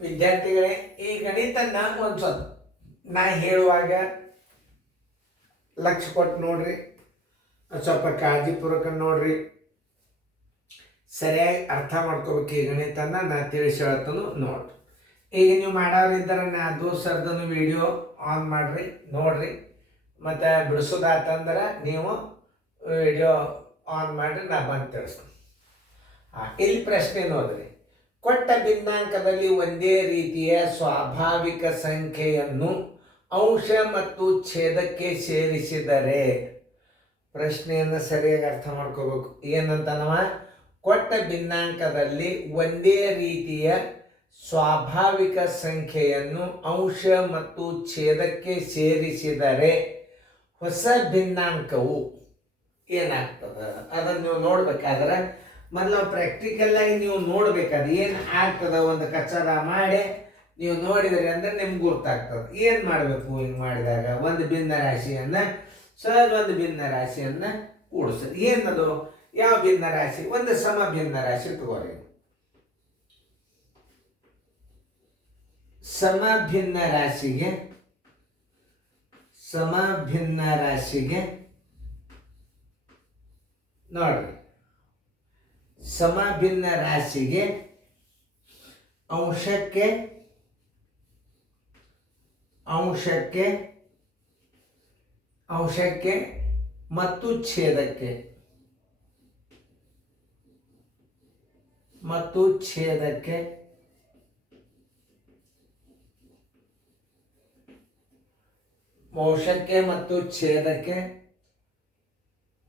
ವಿದ್ಯಾರ್ಥಿಗಳೇ, ಈ ಗಣಿತನ ಒಂದು ಸ್ವಲ್ಪ ನಾ ಹೇಳುವಾಗ ಲಕ್ಷ್ಯ ಕೊಟ್ಟು ನೋಡ್ರಿ, ಸ್ವಲ್ಪ ಕಾಳಜಿಪೂರ್ವಕ ನೋಡ್ರಿ, ಸರಿಯಾಗಿ ಅರ್ಥ ಮಾಡ್ಕೋಬೇಕು. ಈ ಗಣಿತನ ನಾ ತಿಳಿಸಿ ಹೇಳ್ತಾನು ನೋಡ್ರಿ. ಈಗ ನೀವು ಮಾಡೋರಿದ್ದಾರೆ ನಾ ಸರ್ದನು ವಿಡಿಯೋ ಆನ್ ಮಾಡ್ರಿ, ನೋಡ್ರಿ. ಮತ್ತು ಬಿಡಿಸೋದಾತಂದ್ರೆ ನೀವು ವಿಡಿಯೋ ಆನ್ ಮಾಡಿರಿ, ನಾ ಬಂದು ತಿಳಿಸ್ತೀನಿ. ಇಲ್ಲಿ ಪ್ರಶ್ನೆ ನೋಡ್ರಿ. ಕೊಟ್ಟ ಭಿನ್ನಾಂಕದಲ್ಲಿ ಒಂದೇ ರೀತಿಯ ಸ್ವಾಭಾವಿಕ ಸಂಖ್ಯೆಯನ್ನು ಅಂಶ ಮತ್ತು ಛೇದಕ್ಕೆ ಸೇರಿಸಿದರೆ, ಪ್ರಶ್ನೆಯನ್ನು ಸರಿಯಾಗಿ ಅರ್ಥ ಮಾಡ್ಕೋಬೇಕು. ಏನಂತನವ, ಕೊಟ್ಟ ಭಿನ್ನಾಂಕದಲ್ಲಿ ಒಂದೇ ರೀತಿಯ ಸ್ವಾಭಾವಿಕ ಸಂಖ್ಯೆಯನ್ನು ಅಂಶ ಮತ್ತು ಛೇದಕ್ಕೆ ಸೇರಿಸಿದರೆ ಹೊಸ ಭಿನ್ನಾಂಕವು ಏನಾಗ್ತದೆ ಅದನ್ನು ನೀವು ನೋಡ್ಬೇಕಾದ್ರೆ ಮೊದಲು ಪ್ರಾಕ್ಟಿಕಲ್ ಆಗಿ ನೀವು ನೋಡ್ಬೇಕಾದ್ರೆ ಏನು ಆಗ್ತದ ಒಂದು ಕಚ್ಚಡ ಮಾಡಿ ನೀವು ನೋಡಿದ್ರಿ ಅಂದ್ರೆ ನಿಮ್ಗೆ ಗೊತ್ತಾಗ್ತದೆ ಏನು ಮಾಡಬೇಕು. ಹಿಂಗೆ ಮಾಡಿದಾಗ ಒಂದು ಭಿನ್ನ ರಾಶಿಯನ್ನು ಸಹಜ ಒಂದು ಭಿನ್ನ ರಾಶಿಯನ್ನು ಕೂಡಿಸೋದು. ಏನದು, ಯಾವ ಭಿನ್ನ ರಾಶಿ? ಒಂದು ಸಮ ಭಿನ್ನ ರಾಶಿ ತಗೋರಿ. ಸಮ ಭಿನ್ನ ರಾಶಿಗೆ ನೋಡ್ರಿ, ಸಮ ಭಿನ್ನ ರಾಶಿಗೆ ಅಂಶಕ್ಕೆ ಮತ್ತು ಛೇದಕ್ಕೆ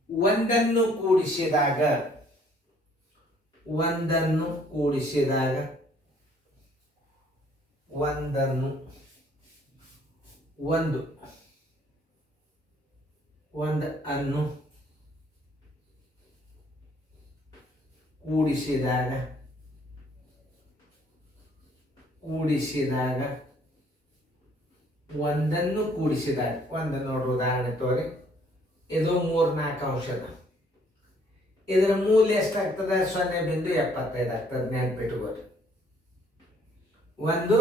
ಒಂದನ್ನು ಕೂಡಿಸಿದಾಗ ಒಂದು ನೋಡ್ರಿ, ಉದಾಹರಣೆ ತೋರಿ. ಇದು 3-4 ಅಂಶದ, ಇದರ ಮೂಲ ಎಷ್ಟಾಗ್ತದೆ? 0.75 ಆಗ್ತದೆ. ನೆನ್ಪಿಟ್ಕೋರಿ. ಒಂದು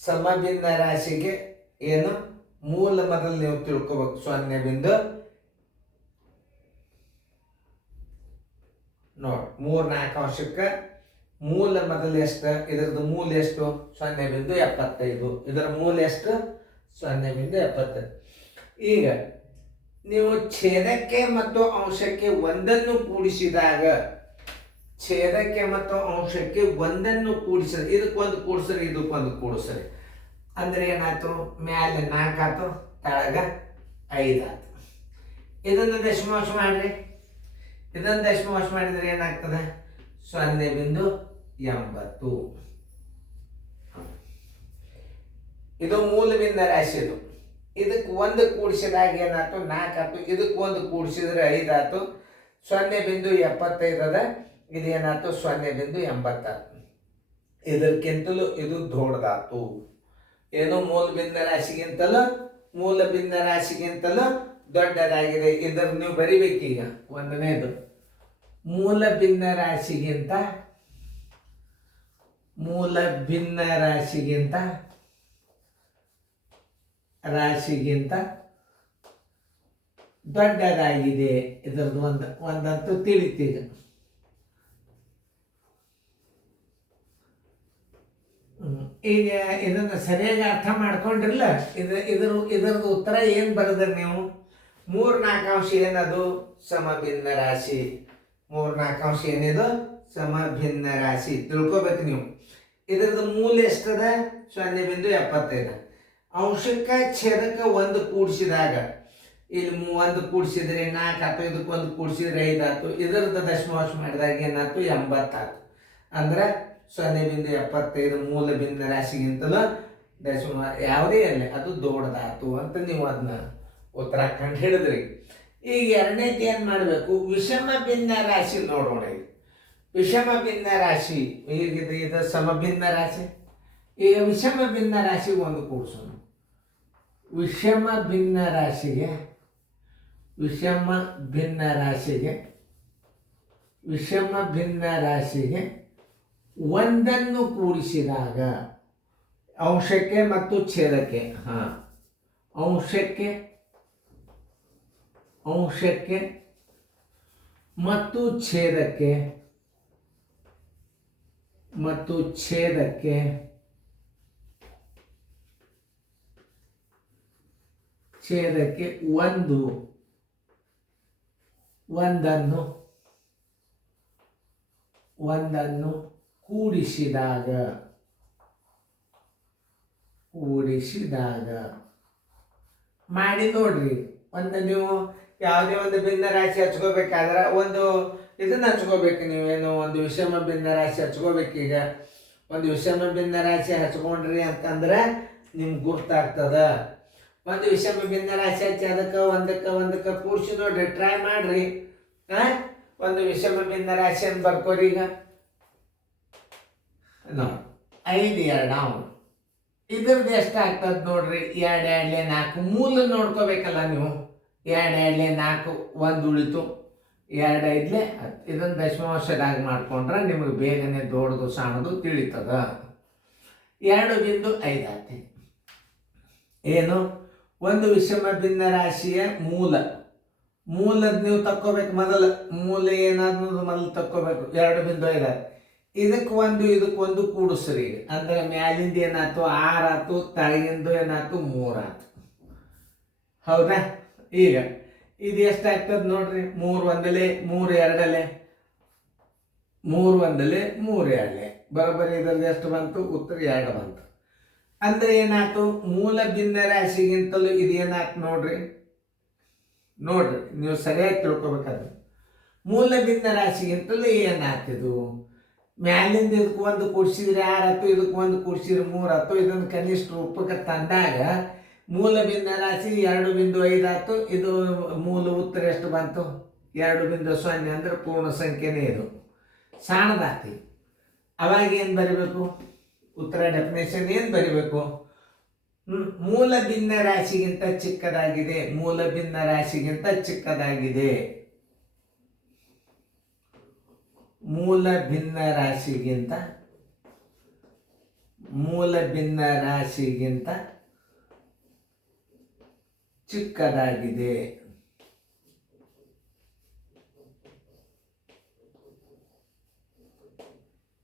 ಸಮಭಿನ್ನ ರಾಶಿಗೆ ಏನು ಮೂಲ ಮೊದಲು ನೀವು ತಿಳ್ಕೋಬೇಕು. 0. ನೋಡಿ, 3-4 ಅಂಶಕ್ಕೆ ಮೂಲ ಮೊದಲು ಎಷ್ಟು? ಇದರದ್ದು ಮೂಲ ಎಷ್ಟು? 0.75. ಇದರ ಮೂಲ ಎಷ್ಟು? 0.75. ಈಗ ನೀವು ಛೇದಕ್ಕೆ ಮತ್ತು ಅಂಶಕ್ಕೆ ಒಂದನ್ನು ಕೂಡಿಸಿದಾಗ, ಇದಕ್ಕೊಂದು ಕೂಡಿಸ್ರಿ, ಅಂದ್ರೆ ಏನಾಯ್ತು? ಮ್ಯಾಲೆ 4 ಆಯ್ತು, ಕೆಳಗ 5 ಆಯ್ತು. ಇದನ್ನು ದಶಮಾಂಶ ಮಾಡ್ರಿ. ಇದನ್ನು ದಶಮಾಂಶ ಮಾಡಿದ್ರೆ ಏನಾಗ್ತದೆ? 0.80. ಇದು ಮೂಲ ಭಿನ್ನ ರಾಶಿ. ಇದಕ್ಕೆ ಒಂದು ಕೂಡಿಸಿದಾಗ ಏನಾಯ್ತು? 4 ಆಯ್ತು. ಇದಕ್ಕೆ ಒಂದು ಕೂಡಿಸಿದ್ರೆ 5 ಆಯ್ತು. 0.75 ಅದ. ಇದೇನಾಯ್ತು? 0.80 ಆಯ್ತು. ಇದಕ್ಕಿಂತಲೂ ಇದು ದೊಡ್ಡದಾಯ್ತು. ಏನು? ಮೂಲ ಭಿನ್ನ ರಾಶಿಗಿಂತಲೂ ದೊಡ್ಡದಾಗಿದೆ. ಇದರ ನೀವು ಬರಿಬೇಕೀಗ. ಒಂದನೇದು ಮೂಲ ಭಿನ್ನ ರಾಶಿಗಿಂತ ದೊಡ್ಡದಾಗಿದೆ. ಇದರದ್ದು ಒಂದಂತೂ ತಿಳಿತೀಗ. ಈಗ ಇದನ್ನು ಸರಿಯಾಗಿ ಅರ್ಥ ಮಾಡ್ಕೊಂಡ್ರಲ್ಲ. ಇದರದ್ದು ಉತ್ತರ ಏನು ಬರೆದ್ರಿ ನೀವು? 3-4 ಅಂಶ ಏನದು? ಸಮಭಿನ್ನ ರಾಶಿ. 3-4 ಅಂಶ ಏನಿದು? ಸಮಭಿನ್ನ ರಾಶಿ. ತಿಳ್ಕೊಬೇಕು ನೀವು. ಇದರದ್ದು ಮೂಲ ಎಷ್ಟದ? 0.75. ಅಂಶಕ್ಕೆ ಛೇದಕ್ಕೆ ಒಂದು ಕೂಡಿಸಿದಾಗ, ಇಲ್ಲಿ 1 ಕೂಡಿಸಿದ್ರೆ 4 ಆಯ್ತು. ಇದಕ್ಕೆ ಒಂದು ಕೂಡಿಸಿದ್ರೆ 5 ಆಯ್ತು. ಇದರದ್ದು ದಶಮಾಂಶ ಮಾಡಿದಾಗ ಏನಾಯ್ತು? 80 ಆಯ್ತು. ಅಂದ್ರೆ 0.75 ಮೂಲ ಭಿನ್ನ ರಾಶಿಗಿಂತಲೂ ಯಾವುದೇ ಅಲ್ಲ ಅದು ದೊಡ್ಡದಾಯ್ತು ಅಂತ ನೀವು ಅದನ್ನ ಉತ್ತರ ಕಂಡು ಹಿಡಿದ್ರಿ. ಈಗ ಎರಡನೇದು ಏನು ಮಾಡಬೇಕು? ವಿಷಮ ಭಿನ್ನ ರಾಶಿ ನೋಡೋಣ. ವಿಷಮ ಭಿನ್ನ ರಾಶಿ, ಈಗ ಇದು ಸಮಭಿನ್ನ ರಾಶಿ. ಈಗ ವಿಷಮ ಭಿನ್ನ ರಾಶಿಗೆ ಒಂದು ಕೂಡಿಸೋಣ. ವಿಷಮ ಭಿನ್ನ ರಾಶಿಗೆ ಒಂದನ್ನು ಕೂಡಿಸಿದಾಗ ಅಂಶಕ್ಕೆ ಮತ್ತು ಛೇದಕ್ಕೆ ಅಂಶಕ್ಕೆ ಮತ್ತು ಛೇದಕ್ಕೆ ಒಂದನ್ನು ಕೂಡಿಸಿದಾಗ ಮಾಡಿ ನೋಡ್ರಿ. ನೀವು ಯಾವುದೇ ಒಂದು ಭಿನ್ನ ರಾಶಿ ಹಚ್ಕೋಬೇಕಾದ್ರೆ ಒಂದು ಇದನ್ನ ಹಚ್ಕೋಬೇಕು. ನೀವೇನು ಒಂದು ವಿಷಮ ಭಿನ್ನ ರಾಶಿ ಹಚ್ಕೋಬೇಕೀಗ. ಒಂದು ವಿಷಮ ಭಿನ್ನ ರಾಶಿ ಹಚ್ಕೊಂಡ್ರಿ ಅಂತಂದ್ರೆ ನಿಮ್ಗೆ ಗುರ್ತಾಗ್ತದ. ಒಂದು ವಿಷಮ ಭಿನ್ನ ರಾಶಿ ಹಚ್ಚಿ ಅದಕ್ಕೆ ಒಂದಕ್ಕೆ ಕೂಡಿಸಿ ನೋಡ್ರಿ, ಟ್ರೈ ಮಾಡ್ರಿ. ಒಂದು ವಿಷಮ ಭಿನ್ನ ರಾಶಿ ಅಂತ ಬರ್ಕೋರಿ. ಈಗ 5 2 ಇದ್ರದ್ದು ಎಷ್ಟಾಗ್ತದೆ ನೋಡ್ರಿ. 2 2 4 ಮೂಲ ನೋಡ್ಕೋಬೇಕಲ್ಲ ನೀವು. 2 2 4 1 ಉಳಿತು, 2 5 10. ಇದನ್ನು ದಶಮಾಂಶದಾಗ ಮಾಡ್ಕೊಂಡ್ರೆ ನಿಮಗೆ ಬೇಗನೆ ದೊಡ್ಡದು ಸಣ್ಣದು ತಿಳಿತದ. 2.5 ಆಗ್ತದೆ. ಏನು? ಒಂದು ವಿಷಮ ಭಿನ್ನ ರಾಶಿಯ ಮೂಲದ ನೀವು ತಕ್ಕೋಬೇಕು. ಮೊದಲು ಮೂಲ ಏನಾದ್ರು ಮೊದಲು ತಕ್ಕೋಬೇಕು. 2.5 ಇದಕ್ಕೊಂದು ಕೂಡಿಸ್ರಿ. ಅಂದ್ರೆ ಮ್ಯಾಲಿಂದ ಏನಾಯ್ತು 6 ಆಯ್ತು, ತಳಗಿಂದು ಏನಾಯ್ತು 3 ಆಯ್ತು. ಹೌದಾ? ಈಗ ಇದು ಎಷ್ಟಾಗ್ತದೆ ನೋಡ್ರಿ. 3 1 3 2 3 1 3 2 ಬರೋಬ್ಬರಿ. ಇದ್ರದ್ದು ಎಷ್ಟು ಬಂತು? ಉತ್ತರ 2 ಬಂತು. ಅಂದ್ರೆ ಏನಾಯ್ತು? ಮೂಲ ಭಿನ್ನ ರಾಶಿಗಿಂತಲೂ ಇದು ಏನಾಯ್ತು ನೋಡ್ರಿ. ನೀವು ಸರಿಯಾಗಿ ತಿಳ್ಕೊಬೇಕಾದ್ರೆ ಮೂಲ ಭಿನ್ನ ರಾಶಿಗಿಂತಲೂ ಏನಾಗ್ತಿದು? ಮ್ಯಾಲಿಂದ ಇದಕ್ಕೆ ಒಂದು ಕೂಡಿಸಿದ್ರೆ 6 ಆಯ್ತು, ಇದಕ್ಕೆ ಒಂದು ಕೂಡಿಸಿದ್ರೆ 3 ಆಯ್ತು. ಇದನ್ನು ಕನಿಷ್ಠ ರೂಪಕ್ಕೆ ತಂದಾಗ ಮೂಲ ಭಿನ್ನ ರಾಶಿ 2.5 ಆಯ್ತು. ಇದು ಮೂಲ ಉತ್ತರ ಎಷ್ಟು ಬಂತು? 2.0 ಅಂದ್ರೆ ಪೂರ್ಣ ಸಂಖ್ಯೆನೇ. ಇದು ಸಣ್ಣದಾಗ್ತಿ. ಅವಾಗ ಏನು ಬರೀಬೇಕು? ಉತ್ತರ ಡೆಫಿನೇಷನ್ ಏನು ಬರೀಬೇಕು? ಮೂಲ ಭಿನ್ನ ರಾಶಿಗಿಂತ ಚಿಕ್ಕದಾಗಿದೆ. ಮೂಲ ಭಿನ್ನ ರಾಶಿಗಿಂತ ಚಿಕ್ಕದಾಗಿದೆ. ಮೂಲ ಭಿನ್ನ ರಾಶಿಗಿಂತ ಚಿಕ್ಕದಾಗಿದೆ.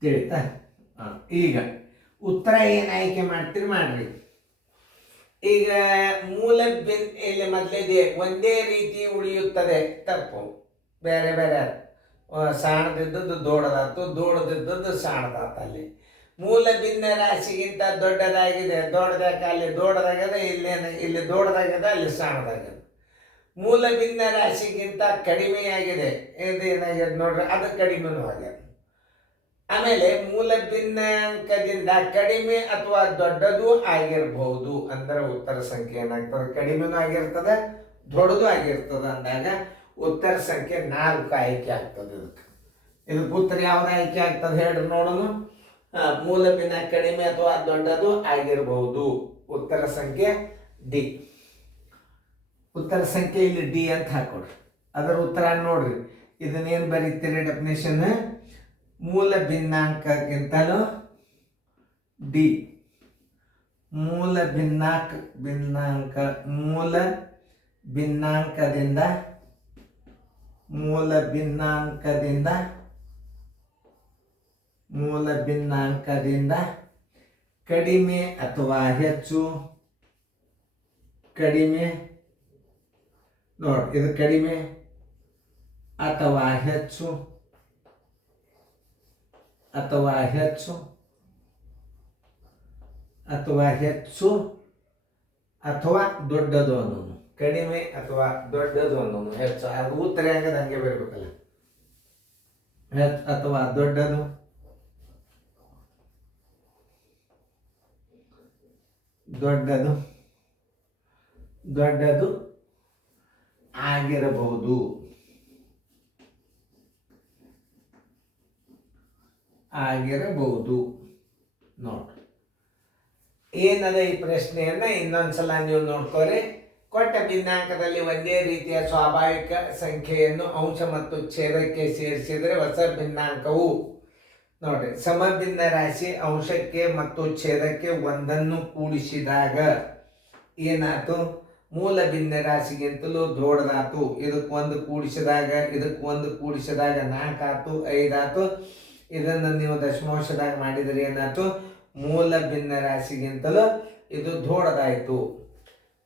ತಿಳಿತಾ? ಈಗ ಉತ್ತರ ಏನು ಆಯ್ಕೆ ಮಾಡ್ತೀರಿ ಮಾಡ್ರಿ. ಈಗ ಮೂಲ ಇಲ್ಲಿ ಮೊದಲಿದೆ ಒಂದೇ ರೀತಿ ಉಳಿಯುತ್ತದೆ. ತಪ್ಪು. ಬೇರೆ ಬೇರೆ ಸಣ್ಣದಿದ್ದದ್ದು ದೊಡ್ಡದಾಯ್ತು, ದೊಡ್ಡದಿದ್ದದ್ದು ಸಣ್ಣದಾಯ್ತು. ಅಲ್ಲಿ ಮೂಲ ಭಿನ್ನ ರಾಶಿಗಿಂತ ದೊಡ್ಡದಾಗಿದೆ. ದೊಡ್ಡದಾಕ ಅಲ್ಲಿ ದೊಡ್ಡದಾಗ್ಯದ, ಇಲ್ಲಿ ದೊಡ್ಡದಾಗ್ಯದ, ಅಲ್ಲಿ ಸಣ್ಣದಾಗ್ಯದ. ಮೂಲ ಭಿನ್ನ ರಾಶಿಗಿಂತ ಕಡಿಮೆಯಾಗಿದೆ. ಇದೇನಾಗ್ಯದ ನೋಡ್ರಿ, ಅದು ಕಡಿಮೆನೂ ಆಗ್ಯದ. ಆಮೇಲೆ ಮೂಲ ಭಿನ್ನಾಂಕದಿಂದ ಕಡಿಮೆ ಅಥವಾ ದೊಡ್ಡದು ಆಗಿರಬಹುದು. ಅಂದ್ರೆ ಉತ್ತರ ಸಂಖ್ಯೆ ಏನಾಗ್ತದೆ? ಕಡಿಮೆನೂ ಆಗಿರ್ತದೆ, ದೊಡ್ಡದು ಆಗಿರ್ತದೆ. ಅಂದಾಗ ಉತ್ತರ ಸಂಖ್ಯೆ 4 ಆಯ್ಕೆ ಆಗ್ತದೆ. ಇದಕ್ಕೆ ಉತ್ತರ ಯಾವ್ದು ಆಯ್ಕೆ ಆಗ್ತದೆ ಹೇಳ್ರಿ ನೋಡೋಣ. ಮೂಲ ಭಿನ್ನ ಕಡಿಮೆ ಅಥವಾ ದೊಡ್ಡದು ಆಗಿರಬಹುದು. ಉತ್ತರ ಸಂಖ್ಯೆ ಡಿ. ಉತ್ತರ ಸಂಖ್ಯೆ ಇಲ್ಲಿ ಡಿ ಅಂತ ಹಾಕೊಡ್ರಿ. ಅದರ ಉತ್ತರ ನೋಡ್ರಿ. ಇದನ್ನೇನು ಬರೀತೀರಿ ಡೆಫಿನೇಷನ್? ಮೂಲ ಭಿನ್ನಾಂಕಕ್ಕಿಂತಲೂ ಡಿ. ಮೂಲ ಭಿನ್ನಾಂಕದಿಂದ ಕಡಿಮೆ ಅಥವಾ ಹೆಚ್ಚು. ಕಡಿಮೆ ನೋಡಿ, ಇದು ಕಡಿಮೆ ಅಥವಾ ಹೆಚ್ಚು ಅಥವಾ ದೊಡ್ಡದು ಅನ್ನೋನು. ಕಡಿಮೆ ಅಥವಾ ದೊಡ್ಡದು ಅನ್ನೋನು. ಹೆಚ್ಚು ಅದು ಉತ್ತರ ಹೆಂಗದ ಹಂಗೆ ಬರಬೇಕಲ್ಲ. ಹೆಚ್ಚು ಅಥವಾ ದೊಡ್ಡದು ಆಗಿರಬಹುದು. ನೋಡ್ರಿ ಏನದ ಈ ಪ್ರಶ್ನೆಯನ್ನ ಇನ್ನೊಂದ್ಸಲ ನೀವು ನೋಡ್ಕೋರಿ. ಕೊಟ್ಟ ಭಿನ್ನಾಂಕದಲ್ಲಿ ಒಂದೇ ರೀತಿಯ ಸ್ವಾಭಾವಿಕ ಸಂಖ್ಯೆಯನ್ನು ಅಂಶ ಮತ್ತು ಛೇದಕ್ಕೆ ಸೇರಿಸಿದರೆ ಹೊಸ ಭಿನ್ನಾಂಕವು ನೋಡ್ರಿ, ಸಮಭಿನ್ನ ರಾಶಿ ಅಂಶಕ್ಕೆ ಮತ್ತು ಛೇದಕ್ಕೆ ಒಂದನ್ನು ಕೂಡಿಸಿದಾಗ ಏನಾಯ್ತು? ಮೂಲ ಭಿನ್ನ ರಾಶಿಗಿಂತಲೂ ದೊಡ್ಡದಾತು. ಇದಕ್ಕೆ ಒಂದು ಕೂಡಿಸಿದಾಗ 4 ಆಯ್ತು, 5 ಆಯ್ತು. ಇದನ್ನು ನೀವು ದಶಮಾಂಶದಾಗ ಮಾಡಿದರೆ ಏನಾಯ್ತು? ಮೂಲ ಭಿನ್ನ ರಾಶಿಗಿಂತಲೂ ಇದು ದೊಡ್ಡದಾಯಿತು,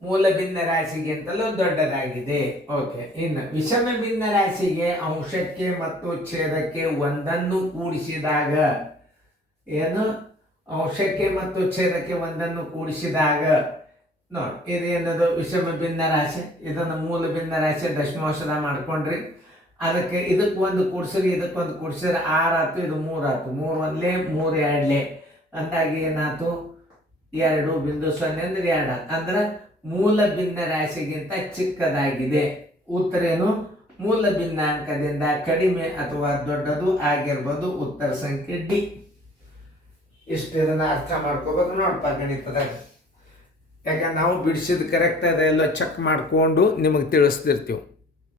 ಮೂಲ ಭಿನ್ನ ರಾಶಿಗಿಂತಲೂ ದೊಡ್ಡದಾಗಿದೆ. ಓಕೆ. ಇನ್ನು ವಿಷಮ ಭಿನ್ನ ರಾಶಿಗೆ ಅಂಶಕ್ಕೆ ಮತ್ತು ಛೇದಕ್ಕೆ ಒಂದನ್ನು ಕೂಡಿಸಿದಾಗ ಏನು? ಅಂಶಕ್ಕೆ ಮತ್ತು ಛೇದಕ್ಕೆ ಒಂದನ್ನು ಕೂಡಿಸಿದಾಗ ನೋಡಿ, ಇದೇನದು? ವಿಷಮ ಭಿನ್ನ ರಾಶಿ. ಇದನ್ನು ಮೂಲ ಭಿನ್ನ ರಾಶಿ ದಶಮಾಂಶದ ಮಾಡ್ಕೊಂಡ್ರಿ. ಅದಕ್ಕೆ ಇದಕ್ಕೊಂದು ಕೂಡಿಸ್ರಿ, ಇದಕ್ಕೊಂದು ಕೂಡಿಸಿದ್ರೆ 6 ಆಯ್ತು, ಇದು 3 ಆಯ್ತು. 3 1 3 2 ಅಂದಾಗಿ ಏನಾಯ್ತು? 2.0 ಅಂದ್ರೆ 2 ಅಂದ್ರೆ ಮೂಲ ಭಿನ್ನ ರಾಶಿಗಿಂತ ಚಿಕ್ಕದಾಗಿದೆ. ಉತ್ತರ ಏನು? ಮೂಲ ಭಿನ್ನಾಂಕದಿಂದ ಕಡಿಮೆ ಅಥವಾ ದೊಡ್ಡದು ಆಗಿರ್ಬೋದು. ಉತ್ತರ ಸಂಖ್ಯೆ ಡಿ. ಇಷ್ಟು ಇದನ್ನು ಅರ್ಥ ಮಾಡ್ಕೋಬೇಕು ನೋಡಪ್ಪ ಗಣಿತದಾಗ. ಯಾಕಂದ್ರೆ ನಾವು ಬಿಡಿಸಿದ ಕರೆಕ್ಟ್ ಅದೆಲ್ಲ ಚೆಕ್ ಮಾಡಿಕೊಂಡು ನಿಮಗೆ ತಿಳಿಸ್ತಿರ್ತೀವಿ.